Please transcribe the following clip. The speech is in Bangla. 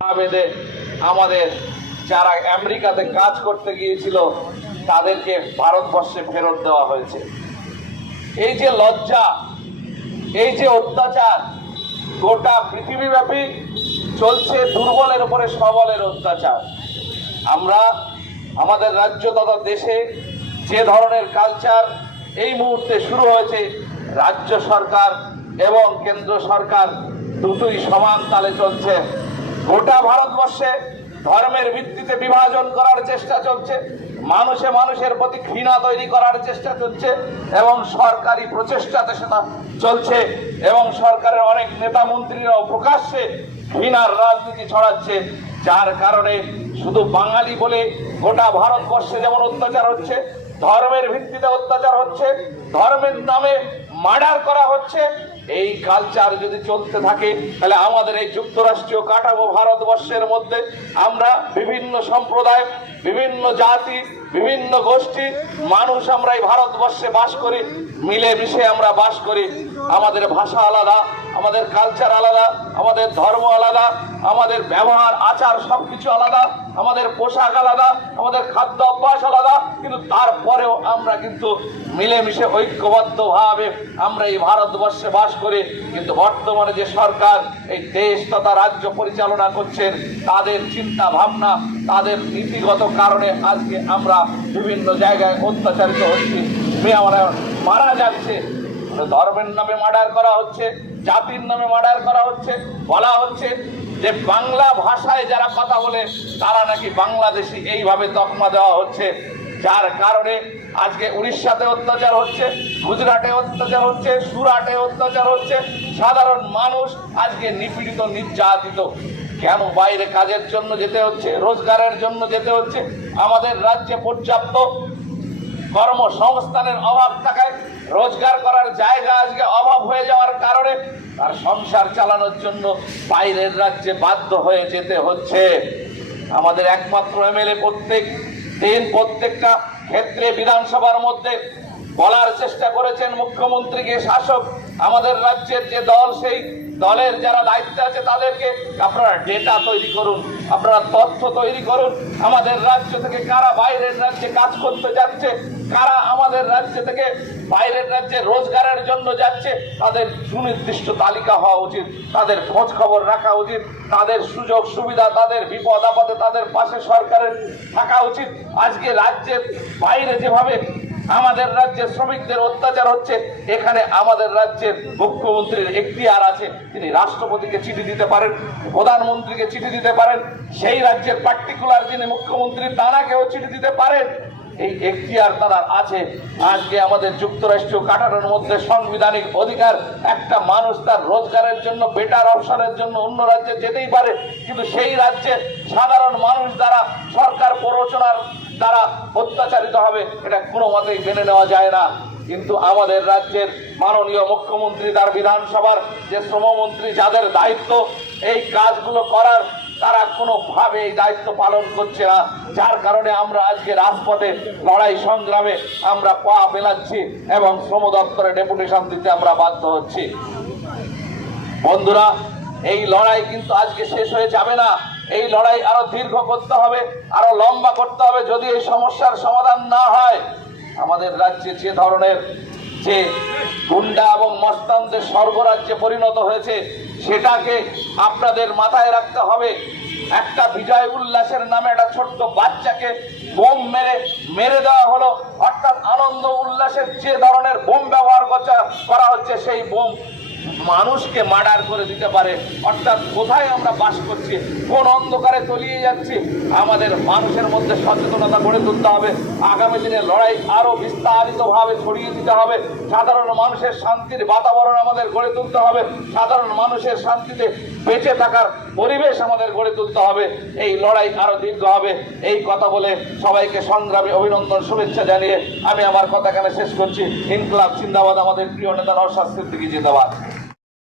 বেঁধে আমাদের যারা আমেরিকাতে কাজ করতে গিয়েছিল, তাদেরকে ভারতবর্ষে ফেরত দেওয়া হয়েছে। এই যে লজ্জা, এই যে অত্যাচার, গোটা পৃথিবীব্যাপী চলছে দুর্বলের উপরে সবলের অত্যাচার। আমরা, আমাদের রাজ্য তথা দেশে যে ধরনের কালচার এই মুহূর্তে শুরু হয়েছে, রাজ্য সরকার এবং কেন্দ্র সরকার দুটোই সমান তালে চলছে। গোটা ভারতবর্ষে ধর্মের ভিত্তিতে বিভাজন করার চেষ্টা চলছে, মানুষে মানুষের প্রতি ঘৃণা তৈরি করার চেষ্টা চলছে এবং সরকারি প্রচেষ্টাতে সেটা চলছে এবং সরকারের অনেক নেতা মন্ত্রীরাও প্রকাশ্যে ঘৃণার রাজনীতি ছড়াচ্ছে, যার কারণে শুধু বাঙালি বলে গোটা ভারতবর্ষে যেমন অত্যাচার হচ্ছে, ধর্মের ভিত্তিতে অত্যাচার হচ্ছে, ধর্মের নামে মার্ডার করা হচ্ছে এই কালচার যদি চলতে থাকে, তাহলে আমাদের এই যুক্তরাষ্ট্রীয় কাঠামো ভারতবর্ষের মধ্যে আমরা বিভিন্ন সম্প্রদায়, বিভিন্ন জাতি বিভিন্ন গোষ্ঠী মানুষ আমরা এই ভারতবর্ষে বাস করি, মিলেমিশে আমরা বাস করি। আমাদের ভাষা আলাদা, আমাদের কালচার আলাদা, আমাদের ধর্ম আলাদা, আমাদের ব্যবহার, আচার সবকিছু আলাদা, আমাদের পোশাক আলাদা, আমাদের খাদ্য অভ্যাস আলাদা, কিন্তু তারপরেও আমরা কিন্তু মিলেমিশে ঐক্যবদ্ধভাবে আমরা এই ভারতবর্ষে বাস করি। কিন্তু বর্তমানে যে সরকার, এই দেশ তথা রাজ্য পরিচালনা করছেন, তাদের চিন্তা ভাবনা তাদের নীতিগত কারণে আজকে আমরা বিভিন্ন জায়গায় অত্যাচারিত হচ্ছি। মেয়ে আমরা মারা যাচ্ছে। ধর্মের নামে মার্ডার করা হচ্ছে, জাতির নামে মার্ডার করা হচ্ছে। বলা হচ্ছে যে বাংলা ভাষায় যারা কথা বলে, তারা নাকি বাংলাদেশি এইভাবে তকমা দেওয়া হচ্ছে। যার কারণে আজকে উড়িষ্যাতে অত্যাচার হচ্ছে, গুজরাটে অত্যাচার হচ্ছে, সুরাটে অত্যাচার হচ্ছে। সাধারণ মানুষ আজকে নিপীড়িত, নির্যাতিত। কেন বাইরে কাজের জন্য যেতে হচ্ছে, রোজগারের জন্য যেতে হচ্ছে, আমাদের রাজ্যে পর্যাপ্ত কর্মসংস্থানের অভাব থাকায় রোজগার করার জায়গা আজকে অভাব হয়ে যাওয়ার কারণে তার সংসার চালানোর জন্য বাইরের রাজ্যে বাধ্য হয়ে যেতে হচ্ছে। আমাদের একমাত্র এমএলএ প্রত্যেক দিন প্রত্যেকটা ক্ষেত্রে বিধানসভার মধ্যে বলার চেষ্টা করেছেন মুখ্যমন্ত্রীকে, শাসক, আমাদের রাজ্যের যে দল সেই দলের যারা দায়িত্বে আছে তাদেরকে আপনারা ডেটা তৈরি করুন, আপনারা তথ্য তৈরি করুন। আমাদের রাজ্য থেকে কারা বাইরের রাজ্যে কাজ করতে যাচ্ছে, কারা আমাদের রাজ্য থেকে বাইরের রাজ্যে রোজগারের জন্য যাচ্ছে, তাদের সুনির্দিষ্ট তালিকা হওয়া উচিত, তাদের খোঁজ খবর রাখা উচিত, তাদের সুযোগ সুবিধা, তাদের বিপদ আপদে তাদের পাশে সরকারের থাকা উচিত। আজকে রাজ্যের বাইরে যেভাবে আমাদের রাজ্যে শ্রমিকদের অত্যাচার হচ্ছে। এখানে আমাদের রাজ্যের মুখ্যমন্ত্রীর এখতিয়ার আছে। তিনি রাষ্ট্রপতিকে চিঠি দিতে পারেন, প্রধানমন্ত্রীকে চিঠি দিতে পারেন, সেই রাজ্যের পার্টিকুলার যিনি মুখ্যমন্ত্রী তানাকেও চিঠি দিতে পারেন। এই এখতিয়ার তারা আছে। আজকে আমাদের যুক্তরাষ্ট্রীয় কাঠানোর মধ্যে সাংবিধানিক অধিকার, একটা মানুষ তার রোজগারের জন্য, বেটার অপশনের জন্য অন্য রাজ্যে যেতেই পারে। কিন্তু সেই রাজ্যে সাধারণ মানুষ দ্বারা সরকার প্ররোচনার দ্বারা অত্যাচারিত হবে, এটা কোনো মতেই মেনে নেওয়া যায় না। কিন্তু আমাদের রাজ্যের মাননীয় মুখ্যমন্ত্রী, তার বিধানসভার যে শ্রমমন্ত্রী, যাদের দায়িত্ব এই কাজগুলো করার, তারা কোনোভাবে এই দায়িত্ব পালন করছে না। যার কারণে আমরা আজকে রাজপথে লড়াই সংগ্রামে আমরা পা মেলাচ্ছি এবং শ্রম দপ্তরে ডেপুটেশন দিতে আমরা বাধ্য হচ্ছি। বন্ধুরা, এই লড়াই কিন্তু আজকে শেষ হয়ে যাবে না। এই লড়াই আরও দীর্ঘ করতে হবে, আরও লম্বা করতে হবে। যদি এই সমস্যার সমাধান না হয়, আমাদের রাজ্যে যে ধরনের যে গুন্ডা এবং মস্তানদের স্বর্গরাজ্যে পরিণত হয়েছে, সেটাকে আপনাদের মাথায় রাখতে হবে। একটা বিজয় উল্লাসের নামে একটা ছোট্ট বাচ্চাকে বোম মেরে মেরে দেওয়া হলো। অর্থাৎ আনন্দ উল্লাসের যে ধরনের বোম ব্যবহার করা হচ্ছে, সেই বোম মানুষকে মার্ডার করে দিতে পারে। অর্থাৎ কোথায় আমরা বাস করছি, কোন অন্ধকারে তলিয়ে যাচ্ছি, আমাদের মানুষের মধ্যে সচেতনতা গড়ে তুলতে হবে। আগামী দিনে লড়াই আরও বিস্তারিতভাবে ছড়িয়ে দিতে হবে। সাধারণ মানুষের শান্তির বাতাবরণ আমাদের গড়ে তুলতে হবে। সাধারণ মানুষের শান্তিতে বেঁচে থাকার পরিবেশ আমাদের গড়ে তুলতে হবে। এই লড়াই আরও দীর্ঘ হবে। এই কথা বলে সবাইকে সংগ্রামে অভিনন্দন, শুভেচ্ছা জানিয়ে আমি আমার কথা এখানে শেষ করছি। ইনকলাব জিন্দাবাদ, আমাদের প্রিয় নেতা নরশাস্ত্রীর দিকে জিন্দাবাদ।